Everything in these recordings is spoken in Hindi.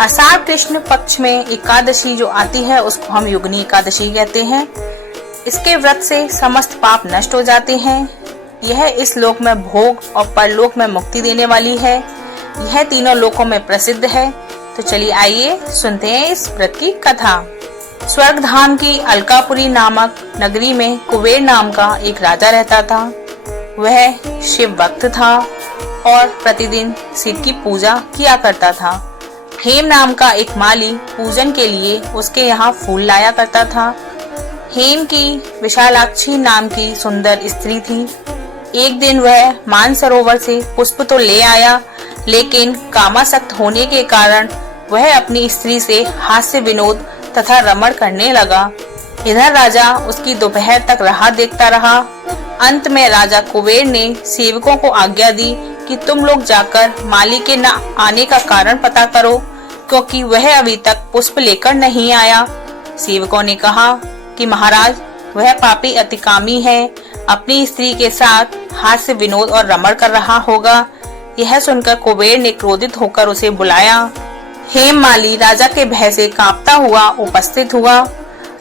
आषाढ़ कृष्ण पक्ष में एकादशी जो आती है उसको हम योगिनी एकादशी कहते हैं। इसके व्रत से समस्त पाप नष्ट हो जाते हैं। यह इस लोक में भोग और परलोक में मुक्ति देने वाली है। यह तीनों लोकों में प्रसिद्ध है। तो चलिए आइए सुनते हैं इस व्रत की कथा। स्वर्ग धाम की अलकापुरी नामक नगरी में कुबेर नाम का एक राजा रहता था। वह शिव भक्त था और प्रतिदिन शिव की पूजा किया करता था। हेम नाम का एक माली पूजन के लिए उसके यहाँ फूल लाया करता था। हेम की विशालाक्षी नाम की सुंदर स्त्री थी। एक दिन वह मानसरोवर से पुष्प तो ले आया, लेकिन कामासक्त होने के कारण वह अपनी स्त्री से हास्य विनोद तथा रमण करने लगा। इधर राजा उसकी दोपहर तक राह देखता रहा। अंत में राजा कुबेर ने सेवकों को आज्ञा दी कि तुम लोग जाकर माली के न आने का कारण पता करो, क्योंकि वह अभी तक पुष्प लेकर नहीं आया। सेवकों ने कहा कि महाराज, वह पापी अतिकामी है, अपनी स्त्री के साथ हास्य विनोद और रमण कर रहा होगा। यह सुनकर कुबेर ने क्रोधित होकर उसे बुलाया। हेम माली राजा के भय से कांपता हुआ उपस्थित हुआ।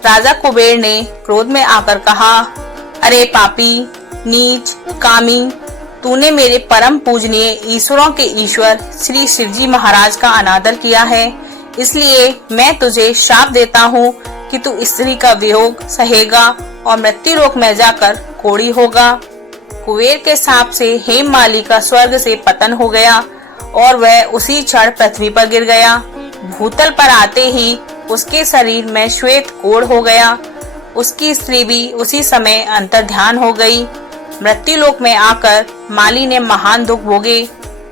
राजा कुबेर ने क्रोध में आकर कहा, अरे पापी, नीच, कामी, तूने मेरे परम पूजनीय ईश्वरों के ईश्वर श्री शिवजी महाराज का अनादर किया है। इसलिए मैं तुझे श्राप देता हूँ कि तू स्त्री का वियोग सहेगा और मृत्युलोक में जाकर कोढ़ी होगा। कुबेर के शाप से हेम माली का स्वर्ग से पतन हो गया और वह उसी क्षण पृथ्वी पर गिर गया। भूतल पर आते ही उसके शरीर में श्वेत कोढ़ हो गया। उसकी स्त्री भी उसी समय अंतर्ध्यान हो गई। मृत्युलोक में आकर माली ने महान दुख भोगे।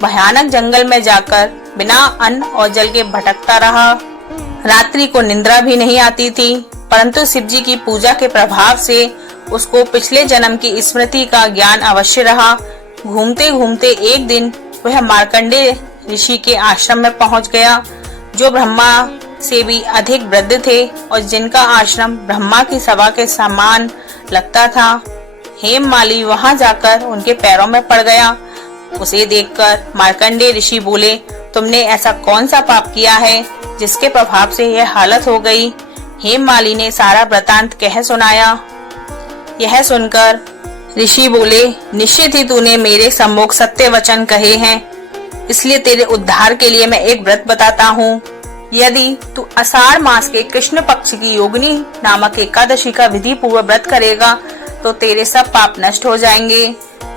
भयानक जंगल में जाकर बिना अन्न और जल के भटकता रहा। रात्रि को निद्रा भी नहीं आती थी, परंतु शिवजी की पूजा के प्रभाव से उसको पिछले जन्म की स्मृति का ज्ञान अवश्य रहा। घूमते घूमते एक दिन वह मार्कंडेय ऋषि के आश्रम में पहुंच गया, जो ब्रह्मा से भी अधिक वृद्ध थे और जिनका आश्रम ब्रह्मा की सभा के समान लगता था। हेम माली वहां जाकर उनके पैरों में पड़ गया। उसे देखकर मार्कंडेय ऋषि बोले, तुमने ऐसा कौन सा पाप किया है जिसके प्रभाव से यह हालत हो गई। हेम माली ने सारा वृतांत कह सुनाया। यह सुनकर ऋषि बोले, निश्चित ही तूने मेरे सम्मुख सत्य वचन कहे हैं, इसलिए तेरे उद्धार के लिए मैं एक व्रत बताता हूँ। यदि तू आषाढ़ मास के कृष्ण पक्ष की योगिनी नामक एकादशी का विधि पूर्वक व्रत करेगा तो तेरे सब पाप नष्ट हो जाएंगे।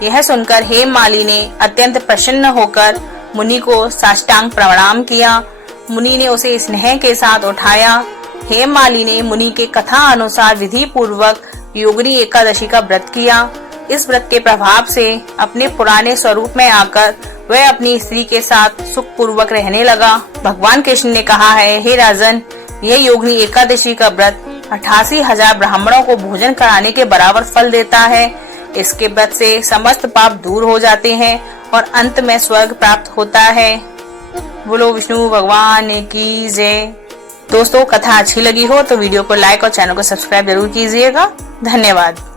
यह सुनकर हेम माली ने अत्यंत प्रसन्न होकर मुनि को साष्टांग प्रणाम किया। मुनि ने उसे स्नेह के साथ उठाया। हेम माली ने मुनि के कथा अनुसार विधि पूर्वक योगिनी एकादशी का व्रत किया। इस व्रत के प्रभाव से अपने पुराने स्वरूप में आकर वह अपनी स्त्री के साथ सुख पूर्वक रहने लगा। भगवान कृष्ण ने कहा है, हे राजन, यह योगिनी एकादशी का व्रत 88,000 ब्राह्मणों को भोजन कराने के बराबर फल देता है। इसके व्रत से समस्त पाप दूर हो जाते हैं और अंत में स्वर्ग प्राप्त होता है। बोलो विष्णु भगवान की जय। दोस्तों, कथा अच्छी लगी हो तो वीडियो को लाइक और चैनल को सब्सक्राइब जरूर कीजिएगा। धन्यवाद।